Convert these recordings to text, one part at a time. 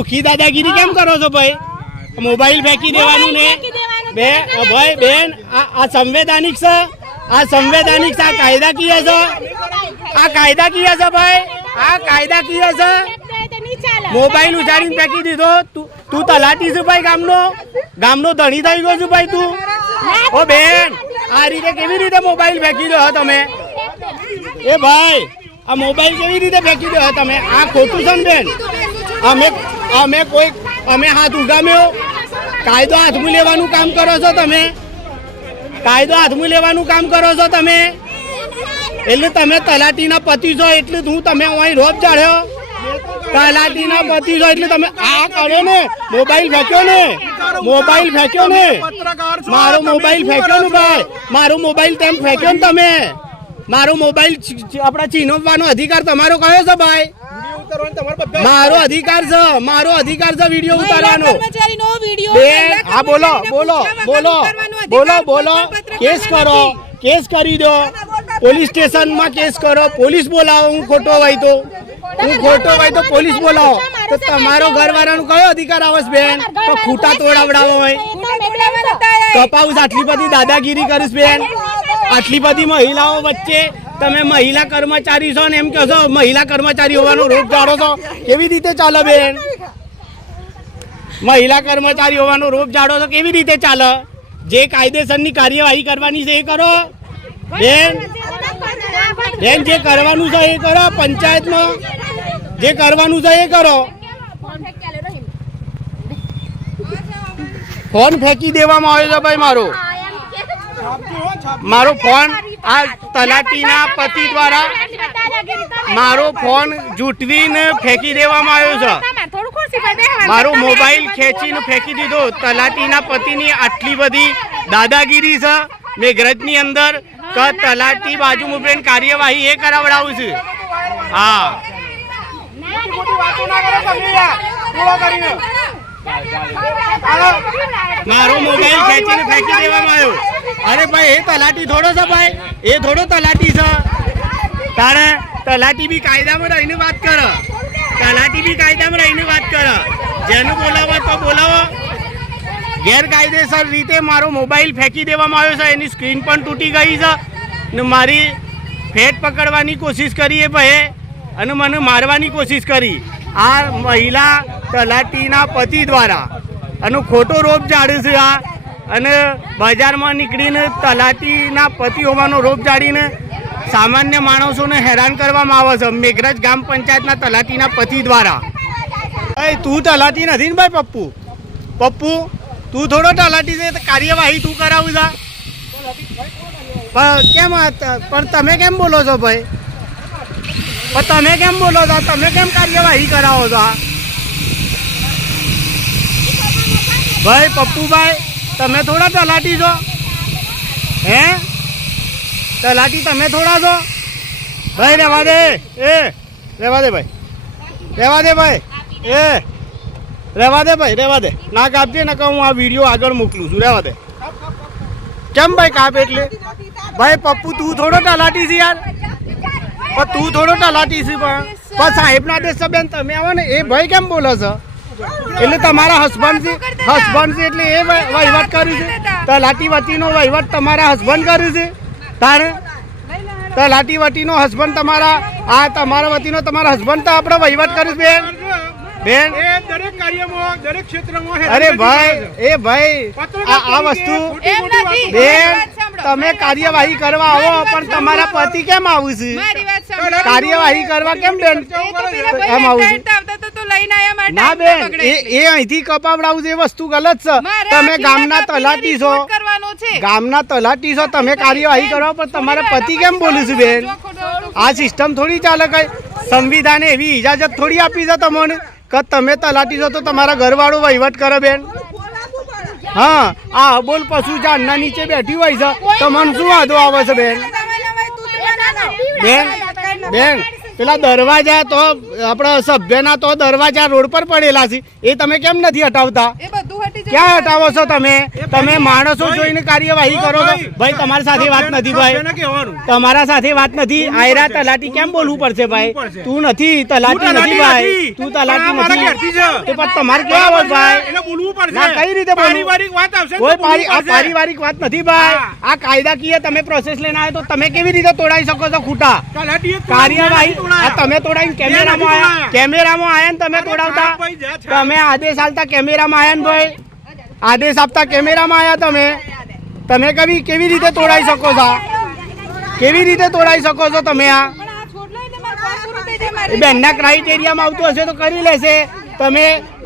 લુખી દાદાગીરી કેમ કરો છો ભાઈ? મોબાઈલ ફેંકી દેવાનું ને? બે ભાઈ બેન આ આ સંવેદાનિક છે? આ સંવેદાનિક છે આ કાયદાકીય છે? આ કાયદાકીય છે ભાઈ? આ કાયદાકીય છે? મોબાઈલ ઉજાડીને ફેંકી દીધો. તું તું તલાટી છું ભાઈ ગામનો? ગામનો ધણી થઈ ગયો છું ભાઈ તું? ઓ બેન આ રીતે કેવી રીતે મોબાઈલ ફેંકી દો તમે? એ ભાઈ આ મોબાઈલ કેવી રીતે ફેંકી દો તમે? આ ખોટું છે ને બેન? અમે અમે કોઈ અમે હાથ ઉગામ્યો. કાયદો હાથમાં લેવાનું કામ કરો છો તમે. કાયદો હાથમાં લેવાનું કામ કરો છો તમે. એટલે તમે તલાટીના પતિ છો એટલે હું તમે અહીં રોપ ચાડ્યો તલાટીના પતિ છો એટલે તમે આ કર્યો ને. મોબાઈલ ફેંક્યો ને. મોબાઈલ ફેંક્યો ને. મારો મોબાઈલ ફેંક્યો ને ભાઈ. મારો મોબાઈલ તેમ ફેંક્યો ને તમે. મારો મોબાઈલ આપણા છીનવવાનો અધિકાર તમારો કયો છે ભાઈ? મારો અધિકાર છે મારો અધિકાર છે વીડિયો ઉતારવાનો. બેન હા બોલો બોલો બોલો બોલો બોલો. કેસ કરો કેસ કરી દો. પોલીસ સ્ટેશનમાં કેસ કરો પોલીસ બોલાવો હું ખોટો હોય તો હું ખોટો હોય તો પોલીસ બોલાવો. તો તમારો ઘરવાળાનો કયો અધિકાર આવે છે બેન? તો ખૂટા તોડાવડાવો હોય કપાઉસ આટલી બધી દાદાગીરી કરીશ બેન. આટલી બધી મહિલાઓ વચ્ચે તમે મહિલા કર્મચારી છો ને એમ કહો છો મહિલા કર્મચારી હોવાનો રોગ જાળો છો? કેવી રીતે ચાલે બેન? મહિલા કર્મચારી હોવાનો રોગ જાળો છો કેવી રીતે ચાલે? જે કાયદેસરની કાર્યવાહી કરવાની છે એ કરો. બેન બેન જે કરવાનું છે એ કરો પંચાયતમાં. જે કરવાનું છે એ કરો. ફોન ફેંકી દેવામાં આવ્યો છે ભાઈ મારો. મારો ફોન આ તલાટીના પતિ દ્વારા મારો ફોન જૂટવીને ફેંકી દેવામાં આવ્યો છે. મારો મોબાઈલ ખેંચીને ફેંકી દીધો. તલાટીના પતિની આટલી બધી દાદાગીરી છે. મેઘરજની અંદર કે તલાટી બાજુ ઉભરીને કાર્યવાહી એ કરાવડાવું છું. હા. મારો મોબાઈલ ખેંચીને ફેંકી દેવામાં આવ્યો. અરે ભાઈ, એ તલાટી થોડો છે ભાઈ? એ થોડો તલાટી છે. તારે તલાટી બી કાયદામાં રહીને વાત કર. તલાટી બી કાયદામાં રહીને વાત કર. જેનું બોલાવો તો બોલાવો. ગેરકાયદેસર રીતે મારો મોબાઈલ ફેંકી દેવામાં આવ્યો છે. એની સ્ક્રીન પણ તૂટી ગઈ છે. ને મારી ફેટ પકડવાની કોશિશ કરી એ ભાઈએ. અને મને મારવાની કોશિશ કરી. આ મહિલા તલાટીના પતિ દ્વારા. અને ખોટો રોપ જાડે છે આ. અને બજારમાં નીકળીને તલાટીના પતિ હોવાનો રોપ જાડીને સામાન્ય માણસોને હેરાન કરવામાં આવે છે. મેઘરાજ ગામ પંચાયતના તલાટીના પતિ દ્વારા. ભાઈ, તું તલાટી નથી ને ભાઈ, પપ્પુ? પપ્પુ, તું થોડો તલાટી છે કાર્યવાહી તું કરાવું છે કેમ પણ તમે કેમ બોલો છો ભાઈ? તમે કેમ બોલો છો? તમે કેમ કાર્યવાહી કરાવો છો? ભાઈ, પપ્પુભાઈ, તમે થોડા તલાટી છો? હે? તલાટી તમે થોડા છો? ભાઈ, રહેવા દે. એ, રહેવા દે ભાઈ. રહેવા દે ભાઈ. એ, રહેવા દે ભાઈ, રહેવા દે. ના કાપજે નકર હું આ વીડિયો આગળ મોકલું છું. રહેવા દે. કેમ ભાઈ કાપ એટલે? ભાઈ, પપ્પુ, તું થોડો તલાટી છે યાર. પણ તું થોડો તલાટી છે પણ. પણ સાહેબના દેશ બેન, તમે આવો ને. એ ભાઈ કેમ બોલો છો? એટલે તમારા હસબન્ડ છે. હસબન્ડ છે એટલે એ વહીવટ કર્યું છે. તો વતીનો વહીવટ તમારા હસબન્ડ કર્યું છે? તારે? તો વતીનો હસબન્ડ તમારા આ તમારા વતીનો તમારા હસબન્ડ તો આપણે વહીવટ કર્યું છે બેન. બેન દરેક કાર્યમાં દરેક ક્ષેત્રમાં અરે ભાઈ એ ભાઈ આ આ વસ્તુ બેન તમે કાર્યવાહી કરવા આવો પણ તમારા પતિ કેમ આવું છે? મારી વાત સાંભળો. કાર્યવાહી કરવા કેમ બેન એમ આવું છે? લઈને આયા માટે ના બેન એ એ અહીંથી કપાવડાવું છે એ વસ્તુ ગલત છે. તમે ગામના તલાટી છો. report કરવાનો છે. ગામના તલાટી છો તમે કાર્યવાહી કરો પણ તમારા પતિ કેમ બોલું છું બેન? આ સિસ્ટમ થોડી ચાલે કઈ? સંવિધાને એવી ઇજાજત થોડી આપી છે તમને કે તમે તલાટી છો તો તમારા ઘરવાળો વહીવટ કરે બેન. હા આ અબોલ પશુ ઝાડના નીચે બેઠી હોય છે. તો મને શું વાંધો આવે છે બેન? બેન બેન પેલા દરવાજા તો આપણા સભ્યના તો દરવાજા રોડ પર પડેલા છે. એ તમે કેમ નથી હટાવતા? ક્યાં હટાવો છો તમે? તમે માણસો જોઈને કાર્યવાહી કરો છો? ભાઈ તમારી સાથે વાત નથી ભાઈ. તમારા સાથે વાત નથી. આયરા તલાટી કેમ બોલવું પડશે ભાઈ? તું નથી તલાટી નથી તલાટી ભાઈ. નથી. તું તલાટી નથી. પણ તમારે કેવા હોય ભાઈ? ના, કઈ રીતે પારિવારિક વાત આવશે કોઈ આ. પારિવારિક વાત નથી ભાઈ. આ કાયદાકીય તમે પ્રોસેસ લઈને આવ્યો તો તમે કેવી રીતે તોડાવી શકો છો ખૂટા? કાર્યવાહી આ તમે તોડાવી કેમેરામાં આવ્યા આયા. કેમેરામાં આયા ને તમે તોડાવતા. તમે આદેશ હાલતા કેમેરામાં આયા ને ભાઈ? આદેશ આપતા કેમેરામાં આવ્યા તમે? તમે કેવી કેવી રીતે તોડાઈ શકો છો? કેવી રીતે તોડાઈ શકો છો તમે આ? બેનના ક્રાઇટેરિયામાં આવતું હશે તો કરી લેશે. તમે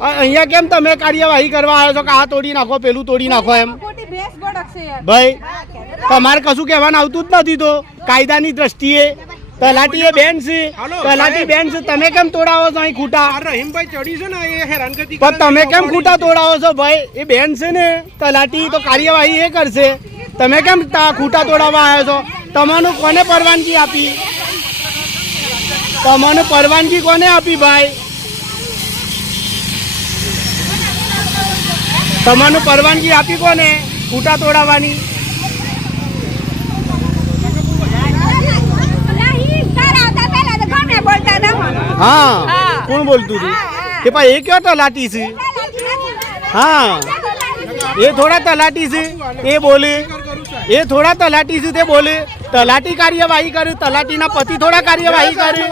અહીંયા કેમ તમે કાર્યવાહી કરવા આવ્યો છો કે આ તોડી નાખો પેલું તોડી નાખો એમ. ભાઈ તમારે કશું કહેવાનું આવતું જ નથી તો. કાયદાની દ્રષ્ટિએ તલાટી એ બેન છે તલાટી બેન છે તમે કેમ તોડાવો છો અહીં ખૂટા? રહીમભાઈ ચડી છે ને એ પણ તમે કેમ ખૂટા તોડાવો છો ભાઈ? એ બેન છે ને તલાટી તો કાર્યવાહી એ કરશે. તમે કેમ ખૂટા તોડાવવા આવ્યો છો? તમારું કોને પરવાનગી આપી? તમને પરવાનગી કોને આપી ભાઈ? તમારું પરવાનગી આપી કોને? ખૂટા તોડાવવાની? હા. કોણ બોલતું હતું? કે ભાઈ એ કયો તલાટી છે? હા. એ થોડા તલાટી છે? એ બોલે. એ થોડા તલાટી છે તે બોલે. તલાટી કાર્યવાહી કરે. તલાટીના પતિ થોડા કાર્યવાહી કરે.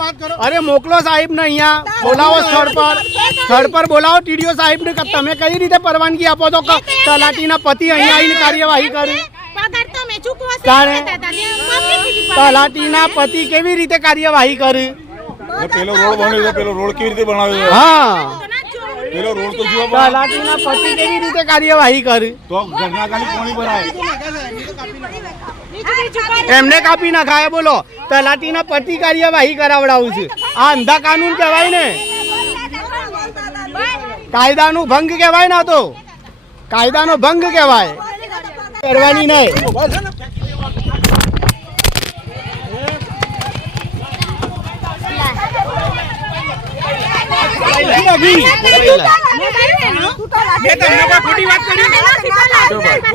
અરે મોકલો સાહેબ ને અહીંયા. બોલાવો સ્થળ પર. સ્થળ પર બોલાવો ટીડીઓ સાહેબ ને તમે કઈ રીતે પરવાનગી આપો તો તલાટીના પતિ અહીંયા આવીને કાર્યવાહી કરે. તલાટીના પતિ કેવી રીતે કાર્યવાહી કરે? પેલો રોડ બન્યો છે પેલો રોડ કેવી રીતે બનાવ્યો? હા. પેલો રોડ તો પડે. તલાટીના પતિ કેવી રીતે કાર્યવાહી કરી? તો ઘરના ખાલી કોણી કરી. એમને કાપી નાખાય બોલો. તલાટીના પતિ કાર્યવાહી કરાવડાવું છે. આ અંધા કાનૂન કહેવાય ને. કાયદાનું ભંગ કહેવાય ના તો. કાયદાનો ભંગ કહેવાય. કરવાની નહીં. મેં તમને ખોટી વાત કરી